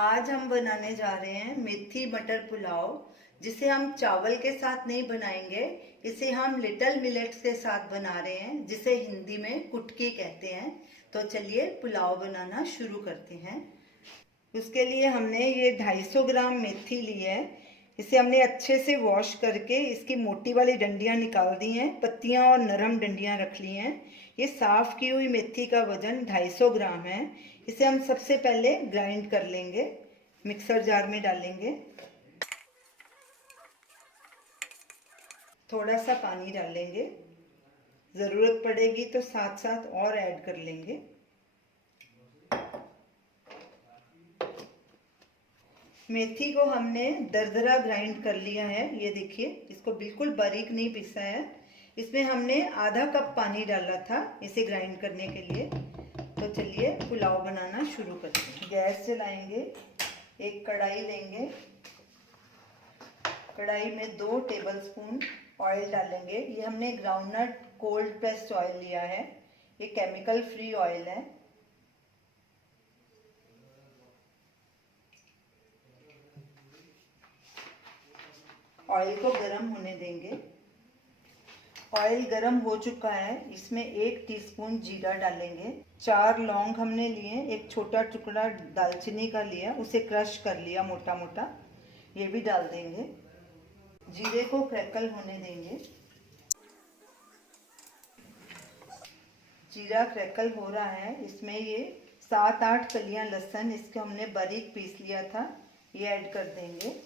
आज हम बनाने जा रहे हैं मेथी मटर पुलाव, जिसे हम चावल के साथ नहीं बनाएंगे। इसे हम लिटिल मिलेट्स के साथ बना रहे हैं, जिसे हिंदी में कुटकी कहते हैं। तो चलिए पुलाव बनाना शुरू करते हैं। उसके लिए हमने ये 250 ग्राम मेथी ली है। इसे हमने अच्छे से वॉश करके इसकी मोटी वाली डंडियां निकाल दी हैं, पत्तियां और नरम डंडियां रख ली हैं। ये साफ की हुई मेथी का वजन 250 ग्राम है। इसे हम सबसे पहले ग्राइंड कर लेंगे, मिक्सर जार में डालेंगे। थोड़ा सा पानी डालेंगे, ज़रूरत पड़ेगी तो साथ साथ और ऐड कर लेंगे। मेथी को हमने दरदरा ग्राइंड कर लिया है, ये देखिए, इसको बिल्कुल बारीक नहीं पीसा है। इसमें हमने आधा कप पानी डाला था इसे ग्राइंड करने के लिए। तो चलिए पुलाव बनाना शुरू करते हैं। गैस जलाएंगे, एक कढ़ाई लेंगे। कढ़ाई में 2 टेबलस्पून ऑयल डालेंगे। ये हमने ग्राउंडनट कोल्ड प्रेस्ड ऑयल लिया है, ये केमिकल फ्री ऑयल है। ऑयल को गरम होने देंगे। ऑयल गरम हो चुका है, इसमें 1 टीस्पून जीरा डालेंगे। 4 लौंग हमने लिए, एक छोटा टुकड़ा दालचीनी का लिया, उसे क्रश कर लिया मोटा मोटा, ये भी डाल देंगे। जीरे को क्रैकल होने देंगे। जीरा क्रैकल हो रहा है, इसमें ये 7-8 कलियां लहसुन, इसको हमने बारीक पीस लिया था, ये ऐड कर देंगे।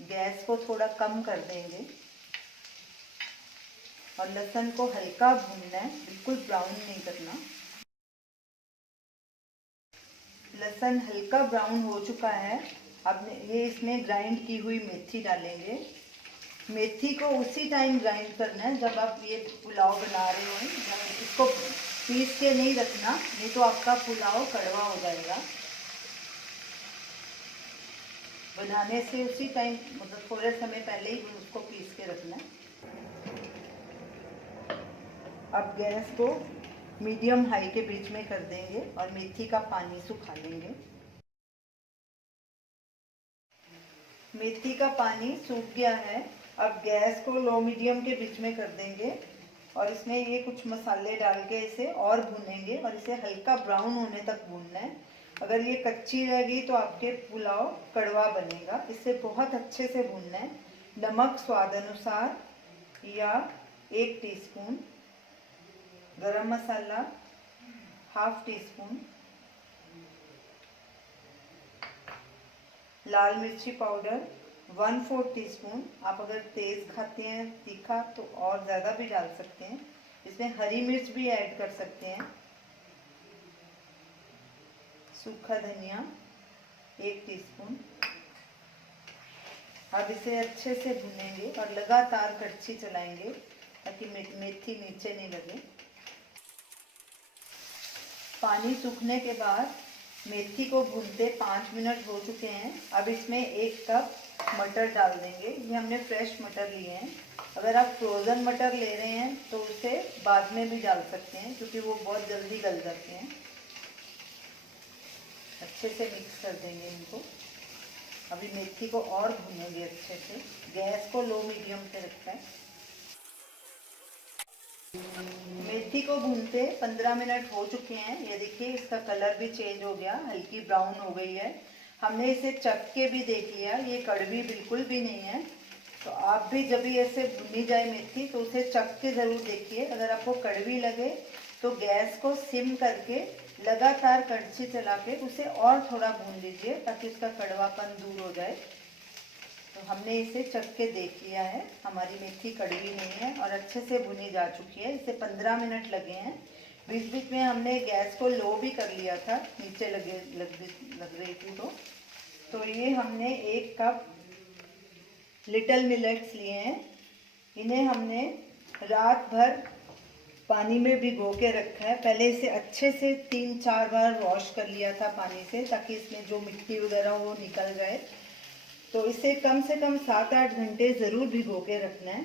गैस को थोड़ा कम कर देंगे और लहसुन को हल्का भूनना है, बिल्कुल ब्राउन नहीं करना। लहसुन हल्का ब्राउन हो चुका है। अब ये इसमें ग्राइंड की हुई मेथी डालेंगे। मेथी को उसी टाइम ग्राइंड करना है जब आप ये पुलाव बना रहे हो। इसको पीस के नहीं रखना, नहीं तो आपका पुलाव कड़वा हो जाएगा। बनाने से उसी टाइम, मतलब थोड़े समय पहले ही उसको पीस के रखना है। अब गैस को मीडियम हाई के बीच में कर देंगे और मेथी का पानी सुखा लेंगे। मेथी का पानी सूख गया है। अब गैस को लो मीडियम के बीच में कर देंगे और इसमें ये कुछ मसाले डाल के इसे और भूनेंगे और इसे हल्का ब्राउन होने तक भूनना है। अगर ये कच्ची रहेगी तो आपके पुलाव कड़वा बनेगा। इसे बहुत अच्छे से भूनना है। नमक स्वाद अनुसार या 1 टीस्पून, गरम मसाला ½ टीस्पून, लाल मिर्ची पाउडर 1/4 टीस्पून। आप अगर तेज़ खाते हैं तीखा तो और ज़्यादा भी डाल सकते हैं। इसमें हरी मिर्च भी ऐड कर सकते हैं। सूखा धनिया 1 टीस्पून। अब इसे अच्छे से भूनेंगे और लगातार कड़छी चलाएंगे ताकि मेथी नीचे नहीं लगे। पानी सूखने के बाद मेथी को भूनते 5 मिनट हो चुके हैं। अब इसमें 1 कप मटर डाल देंगे। ये हमने फ्रेश मटर लिए हैं। अगर आप फ्रोज़न मटर ले रहे हैं तो उसे बाद में भी डाल सकते हैं, क्योंकि वो बहुत जल्दी गल जाते हैं। अच्छे से मिक्स कर देंगे इनको। अभी मेथी को और भूनेंगे अच्छे से। गैस को लो मीडियम पे रखा है। मेथी को भूनते 15 मिनट हो चुके हैं। ये देखिए, इसका कलर भी चेंज हो गया, हल्की ब्राउन हो गई है। हमने इसे चख के भी देख लिया, ये कड़वी बिल्कुल भी नहीं है। तो आप भी जब भी ऐसे भुनी जाए मेथी तो उसे चख के ज़रूर देखिए। अगर आपको कड़वी लगे तो गैस को सिम करके लगातार कड़छी चला के उसे और थोड़ा भून लीजिए ताकि इसका कड़वापन दूर हो जाए। तो हमने इसे चख के देख लिया है, हमारी मेथी कड़वी नहीं है और अच्छे से भुनी जा चुकी है। इसे 15 मिनट लगे हैं। बीच बीच में हमने गैस को लो भी कर लिया था, नीचे लग रही थी तो ये हमने 1 कप लिटिल मिलेट्स लिए हैं। इन्हें हमने रात भर पानी में भिगो के रखा है। पहले इसे अच्छे से 3-4 बार वॉश कर लिया था पानी से, ताकि इसमें जो मिट्टी वगैरह वो निकल जाए। तो इसे कम से कम 7-8 घंटे ज़रूर भिगो के रखना है।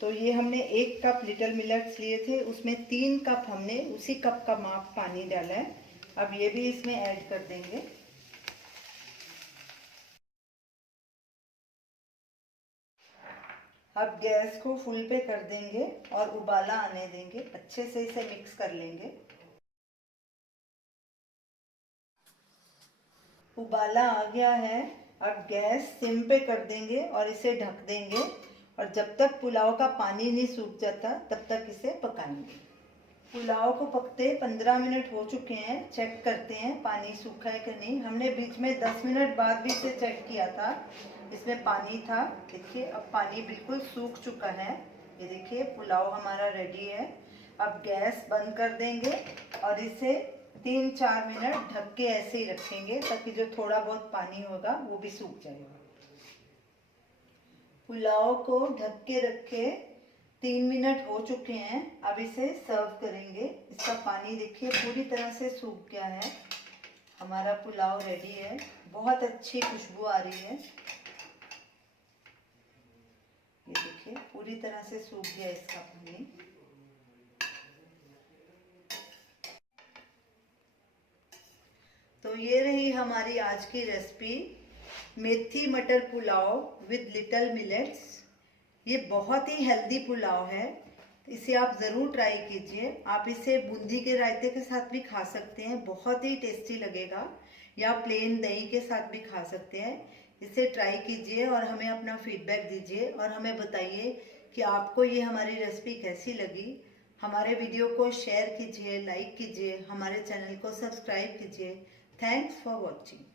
तो ये हमने 1 कप लिटिल मिलेट्स लिए थे, उसमें 3 कप हमने उसी कप का माप पानी डाला है। अब ये भी इसमें ऐड कर देंगे। अब गैस को फुल पे कर देंगे और उबाला आने देंगे, अच्छे से इसे मिक्स कर लेंगे। उबाला आ गया है, अब गैस सिम पे कर देंगे और इसे ढक देंगे और जब तक पुलाव का पानी नहीं सूख जाता तब तक इसे पकाएंगे। पुलाव को पकते 15 मिनट हो चुके हैं, चेक करते हैं पानी सूखा है कि नहीं। हमने बीच में 10 मिनट बाद भी इसे चेक किया था, इसमें पानी था। देखिए अब पानी बिल्कुल सूख चुका है। ये देखिए पुलाव हमारा रेडी है। अब गैस बंद कर देंगे और इसे 3-4 मिनट ढक के ऐसे ही रखेंगे ताकि जो थोड़ा बहुत पानी होगा वो भी सूख जाएगा। पुलाव को ढक के रखे 3 मिनट हो चुके हैं, अब इसे सर्व करेंगे। इसका पानी देखिए पूरी तरह से सूख गया है। हमारा पुलाव रेडी है, बहुत अच्छी खुशबू आ रही है। ये देखिए पूरी तरह से सूख गया इसका पानी। तो ये रही हमारी आज की रेसिपी, मेथी मटर पुलाव विद लिटिल मिलेट्स। ये बहुत ही हेल्दी पुलाव है, इसे आप ज़रूर ट्राई कीजिए। आप इसे बूंदी के रायते के साथ भी खा सकते हैं, बहुत ही टेस्टी लगेगा, या प्लेन दही के साथ भी खा सकते हैं। इसे ट्राई कीजिए और हमें अपना फीडबैक दीजिए और हमें बताइए कि आपको ये हमारी रेसिपी कैसी लगी। हमारे वीडियो को शेयर कीजिए, लाइक कीजिए, हमारे चैनल को सब्सक्राइब कीजिए। Thanks for watching.